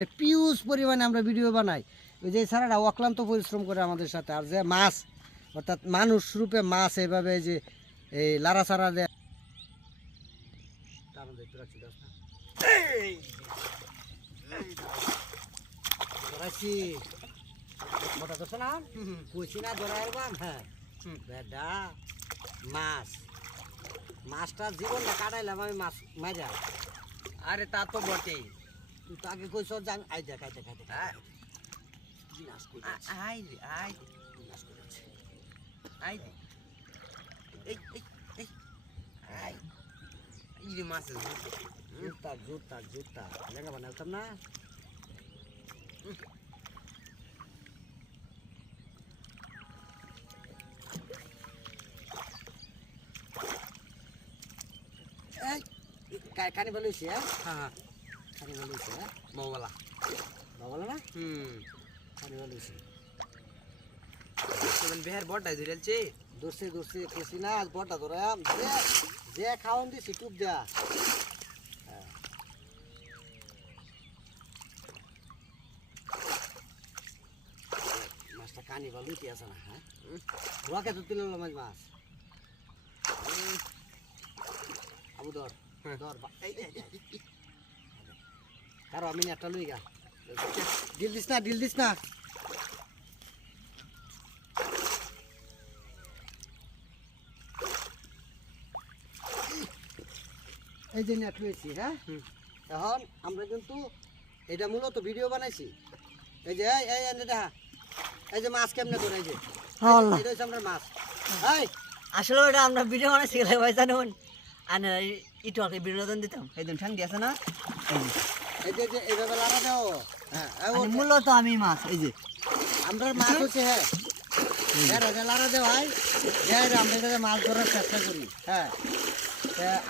পিউজ পরিমাণে আমরা ভিডিও বানাই। ওই যে ছাড়াটা অক্লান্ত পরিশ্রম করে আমাদের সাথে, আর যে মাছ অর্থাৎ মানুষ রূপে মাছ এইভাবে যে এই লাড়াচাড়া দেয়। মোটা ধরছো না কইছি না ধরাই আলবাম। হ্যাঁ বেডা মাছ মাছটা জীবনটা কাটাইলাম আমি মাছ মাইরা। আরে তা তো বটেই। তুই তো আগে কইছ জান আইতে খাইতে খাইতে বিনাশ করে আই আই বিনাশ করেছে। আই এই এই এই আই এই রে মাছ জুতা জুতা জুতা লেখা বানাতাম না। কানি ভালো হয়েছে। হ্যাঁ কানি ভালো হয়েছে। বলা বাবলা না কানি ভালো হয়েছে। বেহার বড়টাই ধরেছে দোষে দোষে কেসি না আজ বড়টা ধরাম যে খাওয়ান দিছি টুপ দেয়া। মাছটা কানি ভালো হইতে আছে না। হ্যাঁ রোয়াকে তো তুলে মাছ মাছ আবু ধর ধর কারো আমি একটা লই গা ডিল দিস না ডিল দিস না। এই যে নেট লইছি। হ্যাঁ এখন আমরা কিন্তু এটা মূলত ভিডিও বানাইছি। এই যে এই দেখা এই যে মাছ কেমনে ধরে এই যে এটা হচ্ছে আমরা মাছ। এই আসলে ওটা আমরা ভিডিও বানাইছি গেলে ভাই জানুন আর একটু আগে বিনোদন দিতাম এই দিন ঠান্ডি আছে না এই যে এইভাবে লাড়া দাও। হ্যাঁ মূলত আমি মাছ এই যে আমরা মাছ হচ্ছে। হ্যাঁ হ্যাঁ লাড়া দেওয়া হয় আমরা এটাতে মাছ ধরার চেষ্টা করি। হ্যাঁ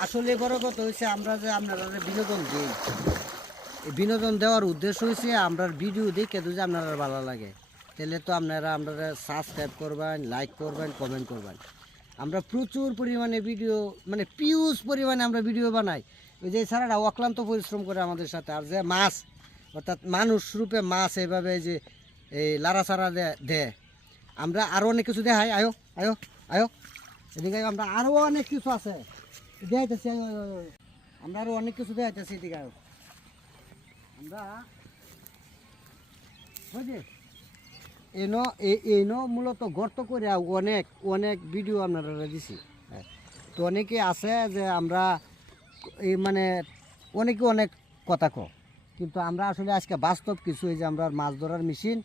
আসলে বড় কথা হয়েছে আমরা যে আপনারা বিনোদন দিই, এই বিনোদন দেওয়ার উদ্দেশ্য হয়েছে আমরা ভিডিও দেখে যদি আপনারা ভালো লাগে তাহলে তো আপনারা সাবস্ক্রাইব করবেন, লাইক করবেন, কমেন্ট করবেন। আমরা প্রচুর পরিমাণে ভিডিও মানে পিউজ পরিমাণে আমরা ভিডিও বানাই। ওই যে ছাড়াটা অক্লান্ত পরিশ্রম করে আমাদের সাথে, আর যে মাছ অর্থাৎ মানুষ রূপে মাছ এইভাবে যে এই লাড়াচাড়া দেয়। আমরা আরও অনেক কিছু দেখাই। আয়ো আয়ো আয়ো এদিকে আমরা আরও অনেক কিছু আছে দেখাইতেছি। আমরা আরও অনেক কিছু দেখাইতেছি এদিকে আয়ো। আমরা বুঝলি এনো মূলত গর্ত করে অনেক অনেক ভিডিও আপনারা দিছি। হ্যাঁ তো অনেকে আছে যে আমরা এই মানে অনেকে অনেক কথা কিন্তু আমরা আসলে আজকে বাস্তব কিছু এই যে আমরা মাছ ধরার মেশিন,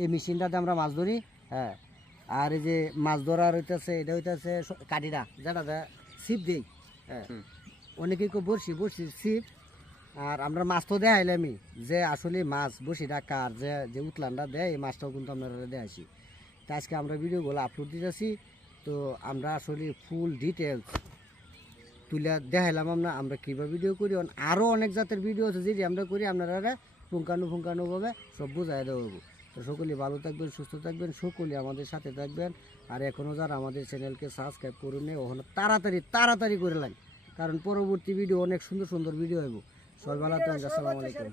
এই মেশিনটাতে আমরা মাছ ধরি। হ্যাঁ আর এই যে মাছ ধরার হইতেছে এটা হইতেছে কাঠিটা যেটা ছিপ দিই। হ্যাঁ অনেকেই বড়শি বড়শি ছিপ। আর আমরা মাছ তো দেখাইলামই যে আসলে মাছ বসিটা কার যে উতলানটা দেয় এই মাছটাও কিন্তু আপনারা দেখাইছি। তো আজকে আমরা ভিডিওগুলো আপলোড দিতেছি। তো আমরা আসলে ফুল ডিটেলস তুলে দেখাইলাম আমরা কীভাবে ভিডিও করি। আরও অনেক জাতের ভিডিও আছে যেটি আমরা করি আপনারা পুঙ্খানুপুঙ্খানুভাবে সব বোঝাই দেবো। তো সকলে ভালো থাকবেন, সুস্থ থাকবেন, সকলে আমাদের সাথে থাকবেন। আর এখনও যারা আমাদের চ্যানেলকে সাবস্ক্রাইব করুন ওখানে তাড়াতাড়ি করে লাইন, কারণ পরবর্তী ভিডিও অনেক সুন্দর সুন্দর ভিডিও হইব। সবাই ভালো থাকবেন। আসসালামু আলাইকুম।